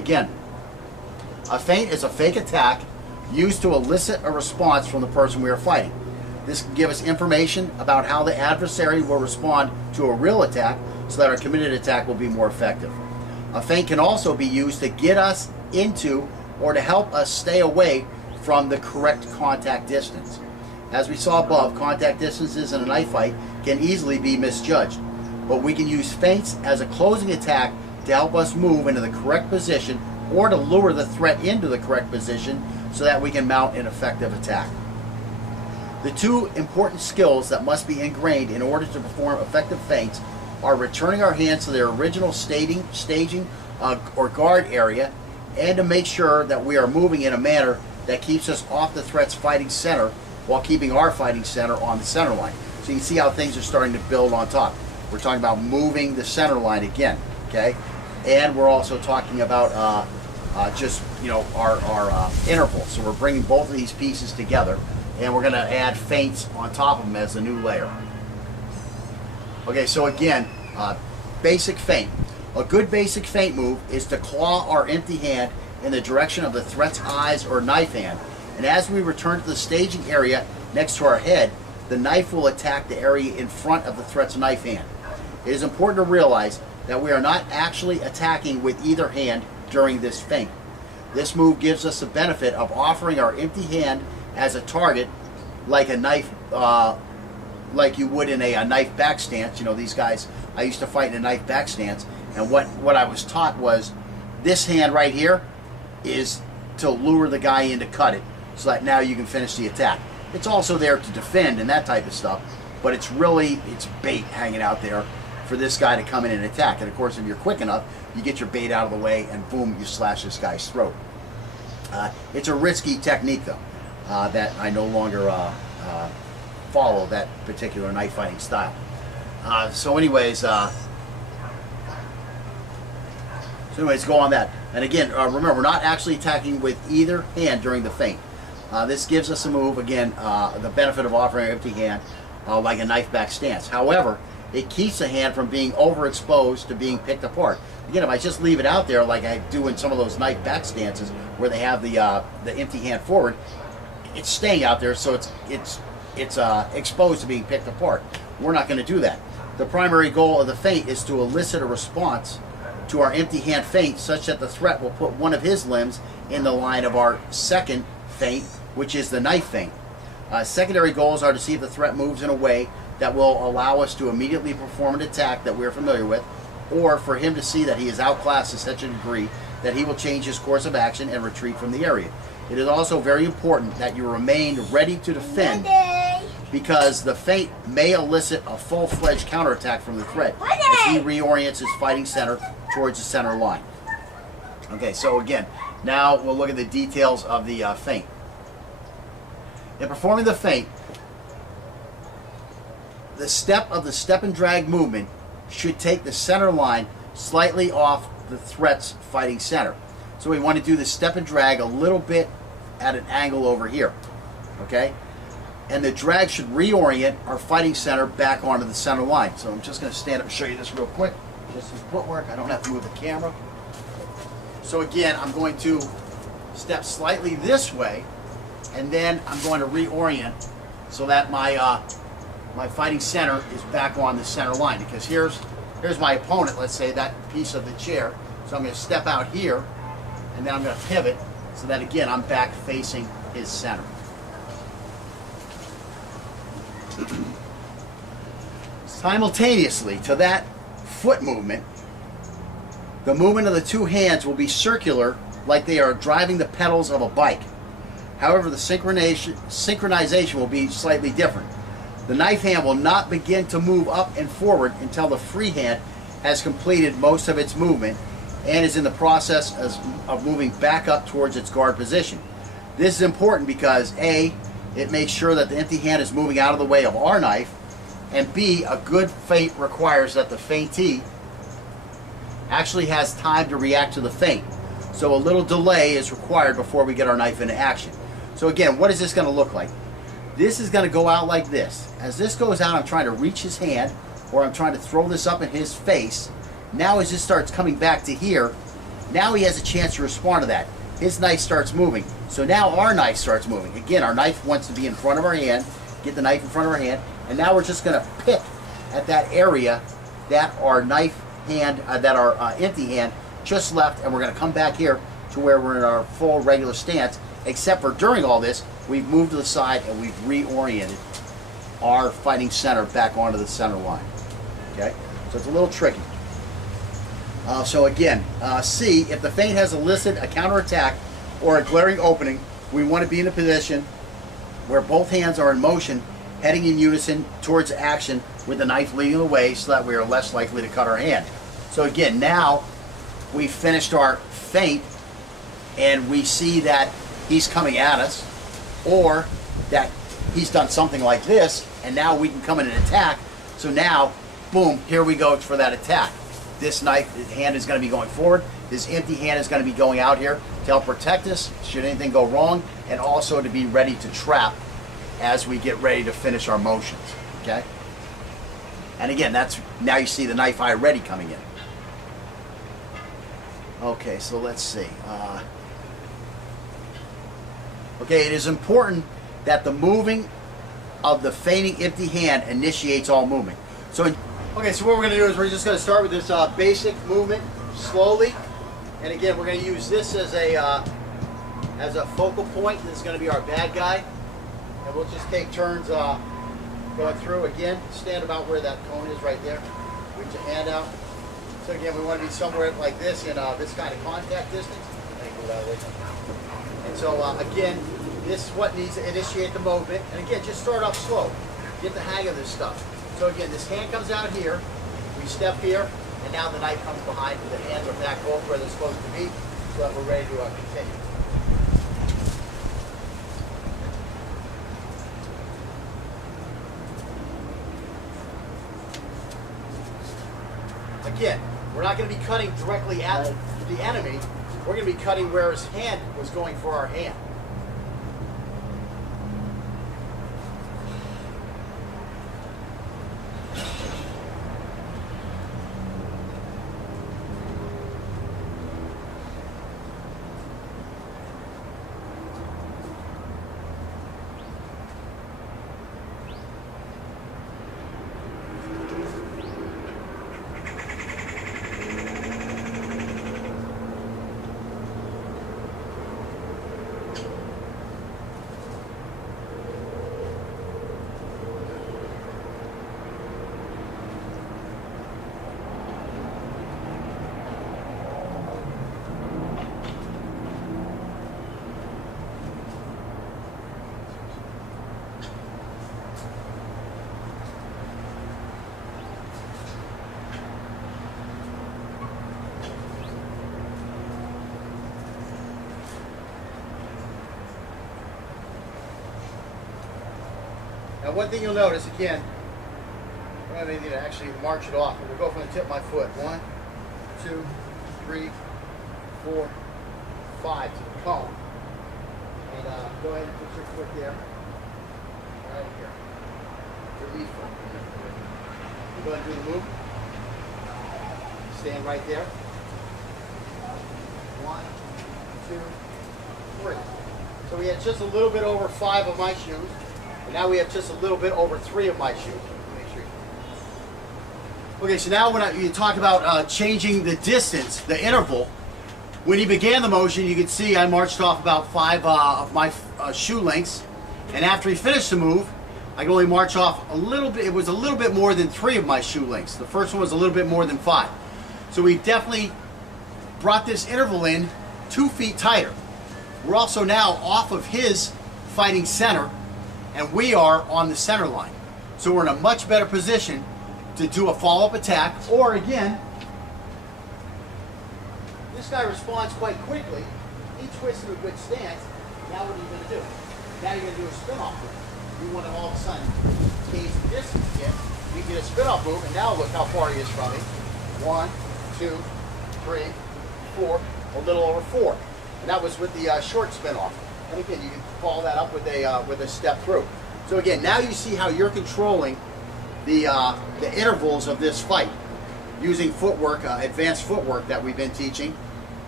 Again, a feint is a fake attack used to elicit a response from the person we are fighting. This can give us information about how the adversary will respond to a real attack so that our committed attack will be more effective. A feint can also be used to get us into or to help us stay away from the correct contact distance. As we saw above, contact distances in a knife fight can easily be misjudged, but we can use feints as a closing attack to help us move into the correct position or to lure the threat into the correct position so that we can mount an effective attack. The two important skills that must be ingrained in order to perform effective feints are returning our hands to their original staging or guard area, and to make sure that we are moving in a manner that keeps us off the threat's fighting center while keeping our fighting center on the center line. So you can see how things are starting to build on top. We're talking about moving the center line again, okay? And we're also talking about just, you know, our intervals. So we're bringing both of these pieces together, and we're going to add feints on top of them as a new layer. Okay, so again, basic feint. A good basic feint move is to claw our empty hand in the direction of the threat's eyes or knife hand, and as we return to the staging area next to our head, the knife will attack the area in front of the threat's knife hand. It is important to realize that we are not actually attacking with either hand during this feint. This move gives us the benefit of offering our empty hand as a target, like a knife, like you would in a knife back stance. You know, these guys, I used to fight in a knife back stance, and what I was taught was this hand right here is to lure the guy in to cut it so that now you can finish the attack. It's also there to defend and that type of stuff, but it's bait hanging out there for this guy to come in and attack. And of course, if you're quick enough, you get your bait out of the way and boom, you slash this guy's throat. It's a risky technique though, that I no longer follow that particular knife fighting style. So anyways, go on that. And again, remember, we're not actually attacking with either hand during the feint. This gives us a move, again, the benefit of offering an empty hand, like a knife back stance. However, it keeps the hand from being overexposed to being picked apart. Again, if I just leave it out there like I do in some of those knife back stances where they have the empty hand forward, it's staying out there, so it's exposed to being picked apart. We're not going to do that. The primary goal of the feint is to elicit a response to our empty hand feint such that the threat will put one of his limbs in the line of our second feint, which is the knife feint. Secondary goals are to see if the threat moves in a way that will allow us to immediately perform an attack that we're familiar with, or for him to see that he is outclassed to such a degree that he will change his course of action and retreat from the area. It is also very important that you remain ready to defend, because the feint may elicit a full-fledged counterattack from the threat as he reorients his fighting center towards the center line. Okay, so again, now we'll look at the details of the feint. In performing the feint, the step of the step and drag movement should take the center line slightly off the threat's fighting center. So we want to do the step and drag a little bit at an angle over here, okay? And the drag should reorient our fighting center back onto the center line. So I'm just going to stand up and show you this real quick. Just some footwork. I don't have to move the camera. So again, I'm going to step slightly this way, and then I'm going to reorient so that my my fighting center is back on the center line. Because here's my opponent, let's say that piece of the chair. So I'm going to step out here, and then I'm going to pivot so that again I'm back facing his center. Simultaneously to that foot movement, the movement of the two hands will be circular, like they are driving the pedals of a bike. However, the synchronization will be slightly different. The knife hand will not begin to move up and forward until the free hand has completed most of its movement and is in the process of moving back up towards its guard position. This is important because A, it makes sure that the empty hand is moving out of the way of our knife, and B, a good feint requires that the feintee actually has time to react to the feint. So a little delay is required before we get our knife into action. So again, what is this going to look like? This is going to go out like this. As this goes out, I'm trying to reach his hand, or I'm trying to throw this up in his face. Now as this starts coming back to here, Now he has a chance to respond to that. His knife starts moving. So now our knife starts moving. Again, our knife wants to be in front of our hand, get the knife in front of our hand, and now we're just gonna pick at that area that our knife hand, that our empty hand just left, and we're gonna come back here to where we're in our full regular stance, except for during all this, we've moved to the side and we've reoriented our fighting center back onto the center line. Okay, so it's a little tricky. So again, C, if the feint has elicited a counterattack or a glaring opening, we want to be in a position where both hands are in motion, heading in unison towards action with the knife leading the way so that we are less likely to cut our hand. So again, now we've finished our feint and we see that he's coming at us, or that he's done something like this, and now we can come in and attack. So now, boom, here we go for that attack. This knife hand is going to be going forward. This empty hand is going to be going out here to help protect us should anything go wrong, and also to be ready to trap as we get ready to finish our motions. Okay? And again, that's now you see the knife eye ready coming in. Okay, so let's see. Okay, it is important that the moving of the feinting empty hand initiates all movement. So, okay, so what we're going to do is we're just going to start with this basic movement slowly, and again, we're going to use this as a focal point. This is going to be our bad guy, and we'll just take turns going through. Again, stand about where that cone is right there. Reach your hand out. So again, we want to be somewhere like this in this kind of contact distance. And so again, this is what needs to initiate the movement. And again, just start off slow. Get the hang of this stuff. So again, this hand comes out here, we step here, and now the knife comes behind, the hands are back both where they're supposed to be, so that we're ready to continue. Again, we're not going to be cutting directly at the enemy, we're going to be cutting where his hand was going for our hand. Now one thing you'll notice, again, I don't have anything to actually march it off, but we'll go from the tip of my foot. 1, 2, 3, 4, 5 to the cone. And go ahead and put your foot there, right here. Your lead foot. You go ahead and do the move. Stand right there. 1, 2, 3. So we had just a little bit over 5 of my shoes. And now we have just a little bit over 3 of my shoes. Make sure. Okay, so now when you talk about changing the distance, the interval, when he began the motion, you could see I marched off about 5 of my shoe lengths. And after he finished the move, I could only march off a little bit. It was a little bit more than 3 of my shoe lengths. The first one was a little bit more than 5. So we definitely brought this interval in 2 feet tighter. We're also now off of his fighting center, and we are on the center line. So we're in a much better position to do a follow-up attack, or again, this guy responds quite quickly. He twists to a good stance. Now what are you going to do? Now you're going to do a spin-off move. You want to all of a sudden change the distance again. You get a spin-off move, and now look how far he is from me. 1, 2, 3, 4, a little over 4. And that was with the short spin-off. And again, you can follow that up with a step through. So again, now you see how you're controlling the intervals of this fight using footwork, advanced footwork that we've been teaching.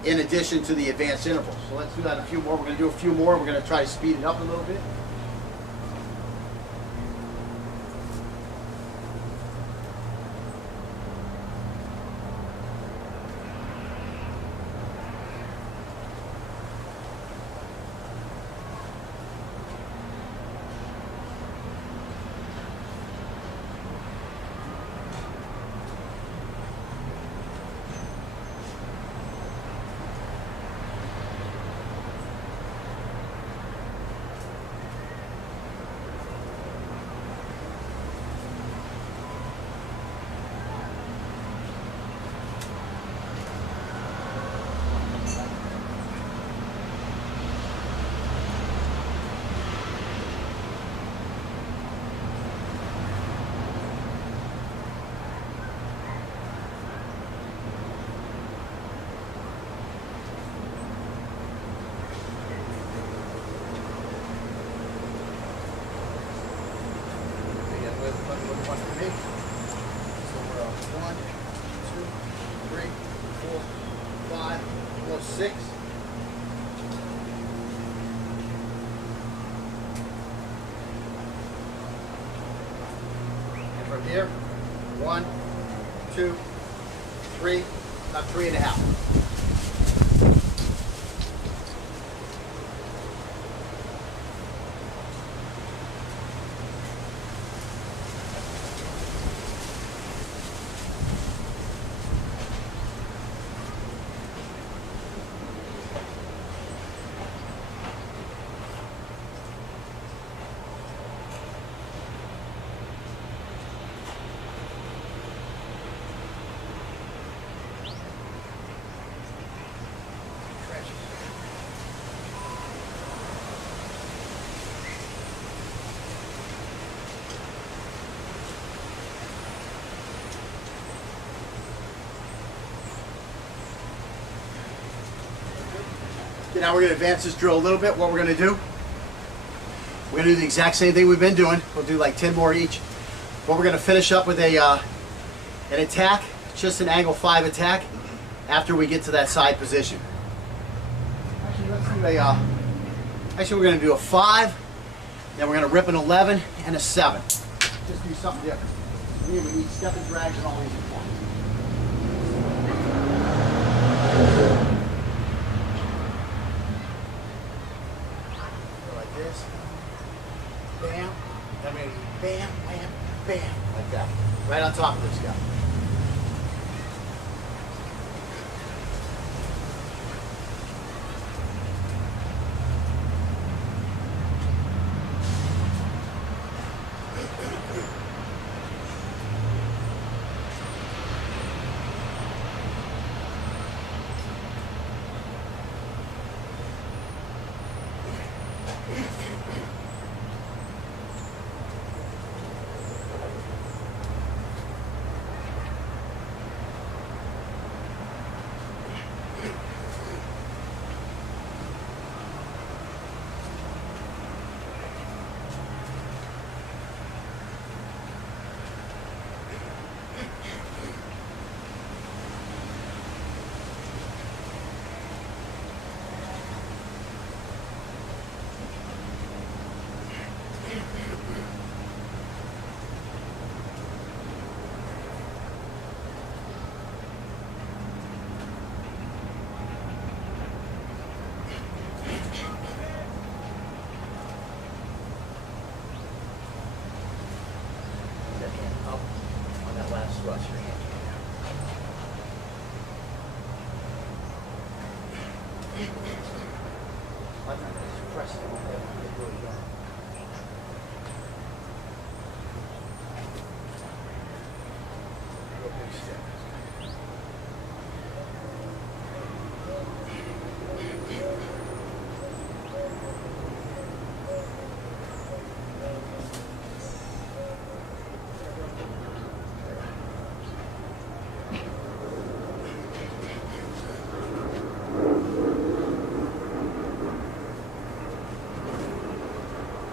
in addition to the advanced intervals. So let's do that a few more. We're going to do a few more. We're going to try to speed it up a little bit. So we're 1, 2, 3, 4, 5, 6. And from here, 1, 2, 3, about 3.5. Okay, now we're going to advance this drill a little bit. What we're going to do, we're going to do the exact same thing we've been doing. We'll do like 10 more each. But we're going to finish up with an attack, just an angle 5 attack, after we get to that side position. Actually, let's do actually we're going to do a 5, then we're going to rip an 11 and a 7. Just do something different. We need stepping drags and all these at once. This, bam, then we're going to do bam, bam, bam, like that, right on top of this guy. Thrust your hand down. Just press it on there and get really done. Real big step.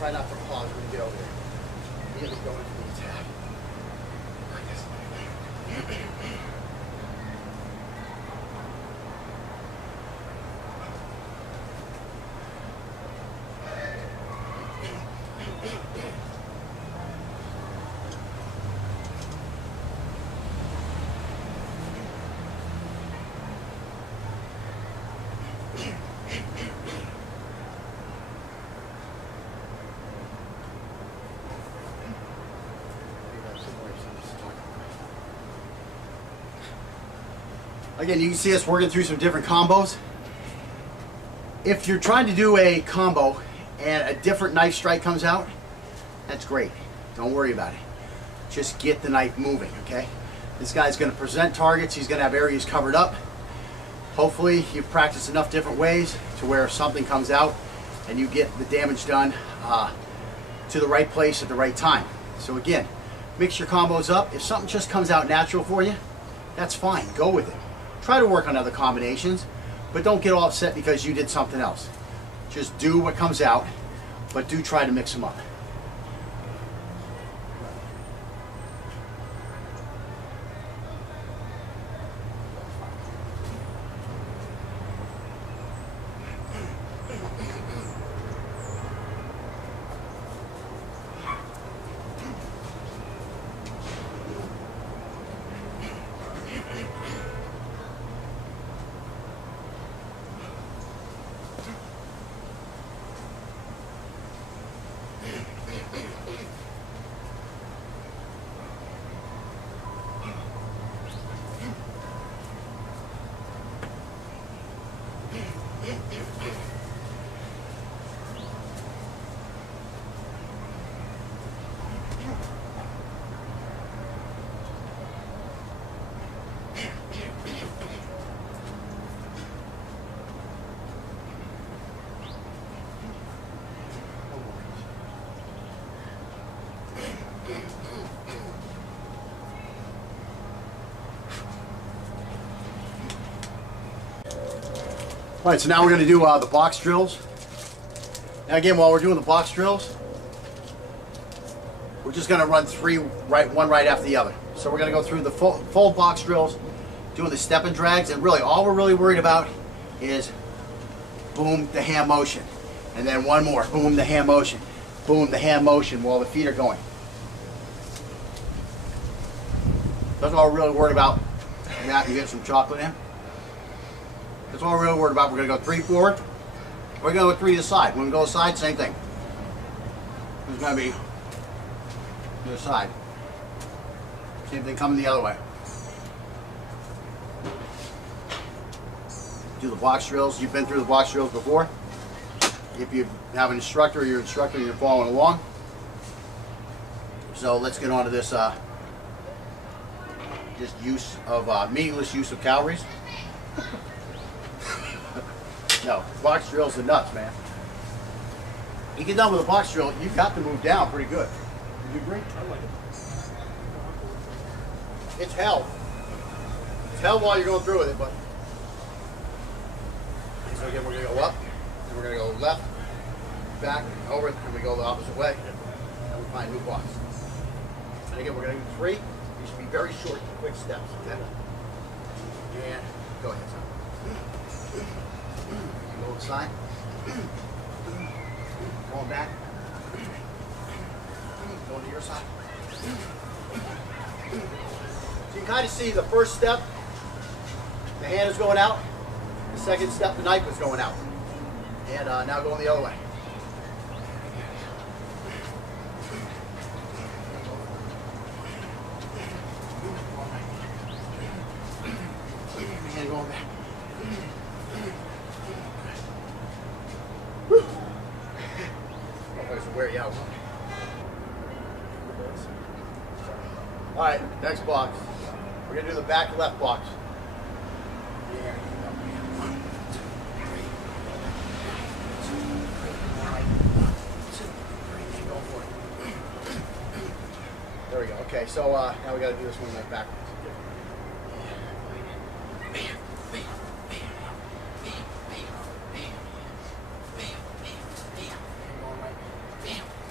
try not to pause when you get over there. Immediately go into the attack. Like this. Again, you can see us working through some different combos. If you're trying to do a combo and a different knife strike comes out, that's great. Don't worry about it. Just get the knife moving, okay? This guy's going to present targets. He's going to have areas covered up. Hopefully, you've practiced enough different ways to where something comes out and you get the damage done to the right place at the right time. So again, mix your combos up. If something just comes out natural for you, that's fine. Go with it. Try to work on other combinations, but don't get all upset because you did something else. Just do what comes out, but do try to mix them up. All right, so now we're going to do the box drills. Now again, while we're doing the box drills, we're just going to run one right after the other. So we're going to go through the full box drills, doing the step and drags, and really all we're really worried about is boom, the hand motion. And then one more, boom, the hand motion. Boom, the hand motion while the feet are going. That's all we're really worried about. Matt, you get some chocolate in? That's all we're really worried about. We're going to go 3 forward. We're going to go 3 to the side. When we go side, same thing. It's going to be to the side. Same thing coming the other way. Do the box drills. You've been through the box drills before. If you have an instructor, your instructor, you're following along. So let's get on to this just use of meaningless use of calories. No, box drills are nuts, man. You get done with a box drill, you've got to move down pretty good. Would you agree? I like it. It's hell. It's hell while you're going through with it, but. So again, we're going to go up, and we're going to go left, back, over, and we go the opposite way, and we find a new box. And again, we're going to do 3. These should be very short, quick steps, okay? And go ahead, Tom. Go inside. Going back. Going to your side. So you kind of see the first step, the hand is going out. The second step, the knife is going out. And now going the other way. Hand going back. Wear you out. All right, next box. We're gonna do the back left box. There you go. 1, 2, 3. Go for it. There we go. Okay, so now we got to do this one like backwards. Bam.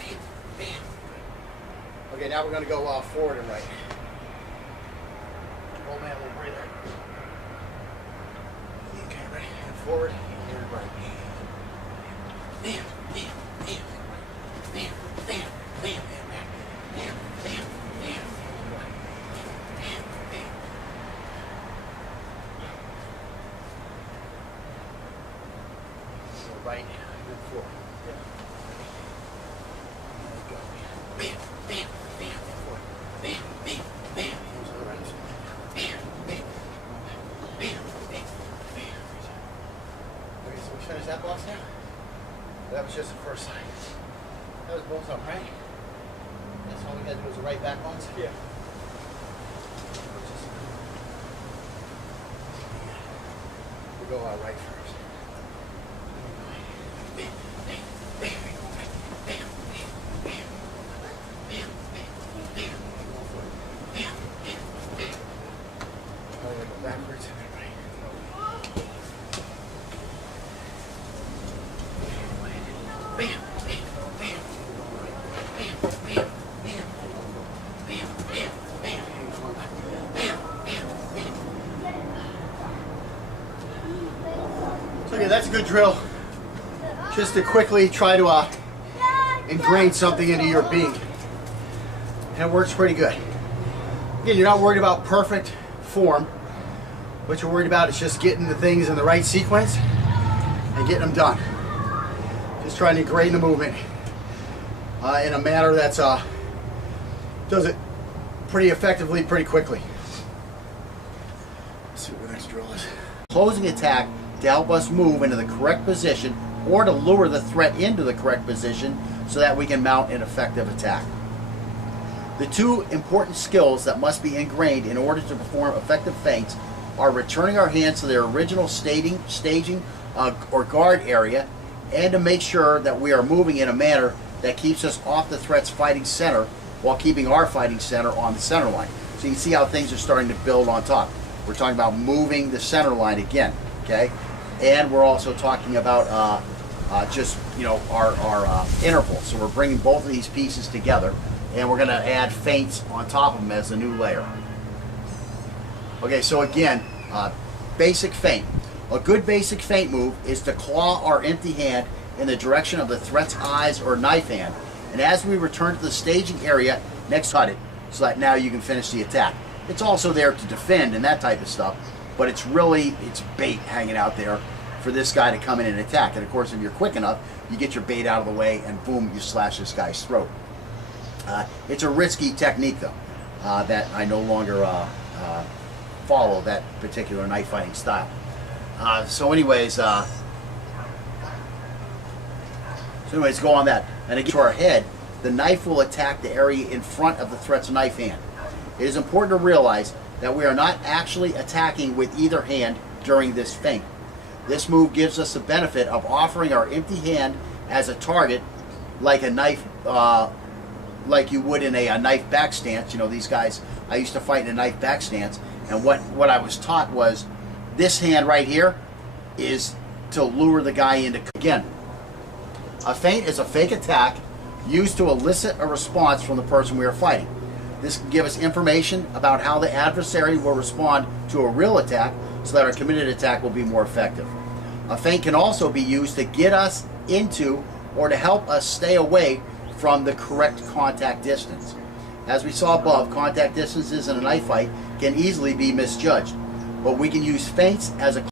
now we're going to go forward and right. Hold man, a little breather. Okay, ready? And forward and right. Bam, bam, bam, bam, bam, bam, bam, bam, bam, bam, bam, bam. So right and forward. Go. Bam, bam, bam, forward. Bam, bam, bam. Bam, bam, bam, bam, bam. Okay, so we finish that box now? That was just the first side. That was both of them, right? That's all we had to do was the right back ones? Yeah. We'll go right first. Bam, bam, bam, bam, bam, bam, bam, bam, bam, bam, bam, bam. Now we're going to go backwards and then right. Bam, bam, bam, bam, bam, bam, bam, bam, bam, bam, bam, bam. So yeah, that's a good drill. Just to quickly try to ingrain something into your being. And it works pretty good. Again, you're not worried about perfect form. What you're worried about is just getting the things in the right sequence and getting them done. Just trying to ingrain the movement in a manner that's does it pretty effectively, pretty quickly. Let's see what the next drill is. Closing attack to help us move into the correct position or to lure the threat into the correct position so that we can mount an effective attack. The two important skills that must be ingrained in order to perform effective feints are returning our hands to their original staging or guard area, and to make sure that we are moving in a manner that keeps us off the threat's fighting center while keeping our fighting center on the center line. So you can see how things are starting to build on top. We're talking about moving the center line again, okay? And we're also talking about just, you know, our intervals. So we're bringing both of these pieces together, and we're going to add feints on top of them as a new layer. Okay, so again, basic feint. A good basic feint move is to claw our empty hand in the direction of the threat's eyes or knife hand, and as we return to the staging area, next cut it so that now you can finish the attack. It's also there to defend and that type of stuff, but it's bait hanging out there for this guy to come in and attack. And of course, if you're quick enough, you get your bait out of the way and boom, you slash this guy's throat. It's a risky technique though, that I no longer follow that particular knife fighting style. So anyways, go on that. And again, to our head, the knife will attack the area in front of the threat's knife hand. It is important to realize that we are not actually attacking with either hand during this feint. This move gives us the benefit of offering our empty hand as a target, like a knife, like you would in a knife back stance. You know, these guys, I used to fight in a knife back stance, and what I was taught was this hand right here is to lure the guy into. Again, a feint is a fake attack used to elicit a response from the person we are fighting. This can give us information about how the adversary will respond to a real attack so that our committed attack will be more effective. A feint can also be used to get us into or to help us stay away from the correct contact distance. As we saw above, contact distances in a knife fight can easily be misjudged, but we can use feints as a